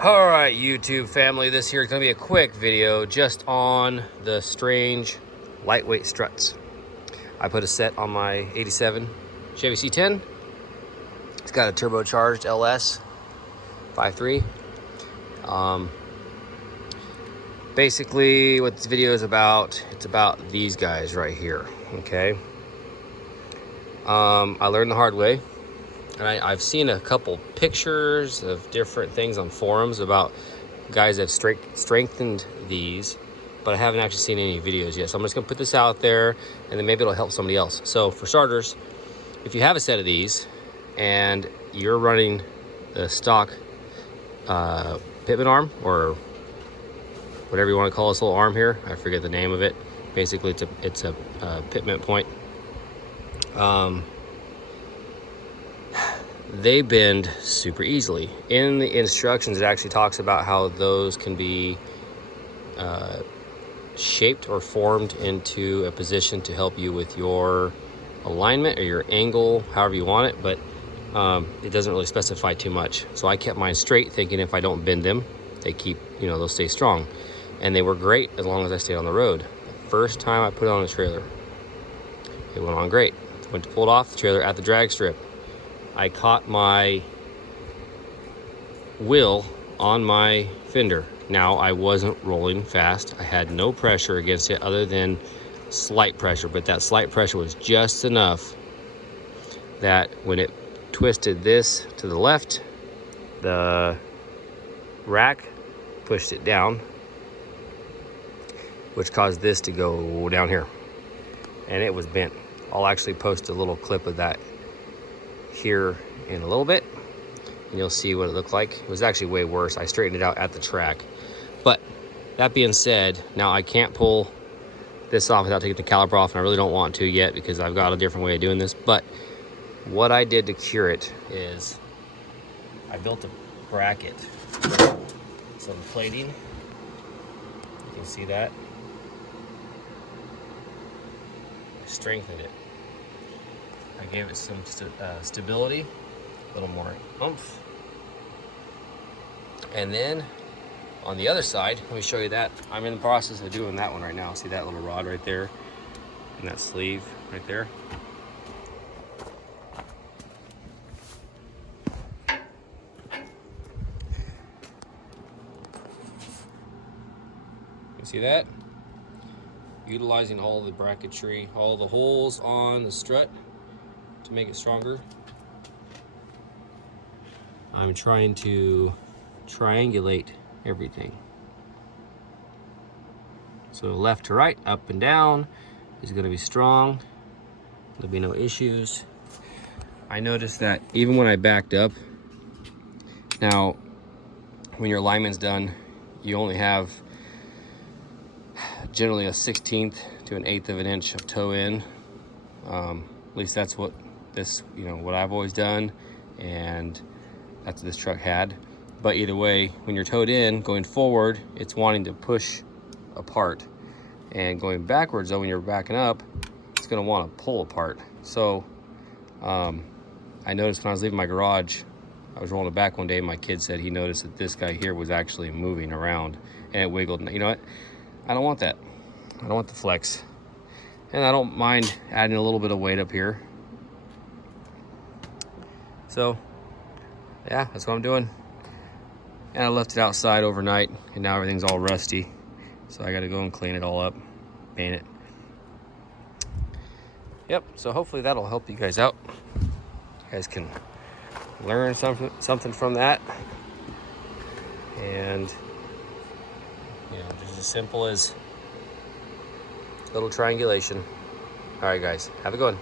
All right, YouTube family, this here is going to be a quick video just on the strange lightweight struts. I put a set on my 87 Chevy C10. It's got a turbocharged LS 5.3. Basically what this video is about, it's about these guys right here, okay? I learned the hard way. And I've seen a couple pictures of different things on forums about guys that have strengthened these, but I haven't actually seen any videos yet. So I'm just gonna put this out there and then maybe it'll help somebody else. So for starters, if you have a set of these and you're running the stock pitman arm, or whatever you wanna call this little arm here, I forget the name of it. Basically it's a pitman point. They bend super easily. In the instructions, it actually talks about how those can be shaped or formed into a position to help you with your alignment or your angle, however you want it, but it doesn't really specify too much. So I kept mine straight, thinking if I don't bend them, they keep, they'll stay strong. And they were great as long as I stayed on the road. The first time I put it on the trailer, it went on great. Went to pull it off the trailer at the drag strip. I caught my wheel on my fender. Now, I wasn't rolling fast. I had no pressure against it other than slight pressure, but that slight pressure was just enough that when it twisted this to the left, the rack pushed it down, which caused this to go down here. And it was bent. I'll actually post a little clip of that here in a little bit and you'll see what it looked like. It was actually way worse. I straightened it out at the track. But that being said, now I can't pull this off without taking the caliper off, and I really don't want to yet because I've got a different way of doing this. But what I did to cure it is I built a bracket. So the plating, you can see that. I strengthened it. I gave it some stability, a little more oomph. And then on the other side, let me show you that. I'm in the process of doing that one right now. See that little rod right there and that sleeve right there? You see that? Utilizing all the bracketry, all the holes on the strut to make it stronger. I'm trying to triangulate everything. So left to right, up and down is going to be strong. There'll be no issues. I noticed that even when I backed up, now when your alignment's done, you only have generally a 1/16 to an 1/8 of an inch of toe in. At least that's what this, what I've always done, and that's what this truck had. But either way, when you're towed in, going forward, it's wanting to push apart. And going backwards, though, when you're backing up, it's gonna want to pull apart. So I noticed when I was leaving my garage, I was rolling it back one day, and my kid said he noticed that this guy here was actually moving around and it wiggled. You know what? I don't want that. I don't want the flex. And I don't mind adding a little bit of weight up here. So yeah, that's what I'm doing. And I left it outside overnight, and now everything's all rusty. So I gotta go and clean it all up, paint it. Yep, so hopefully that'll help you guys out. You guys can learn something from that. And just as simple as a little triangulation. All right, guys, have a good one.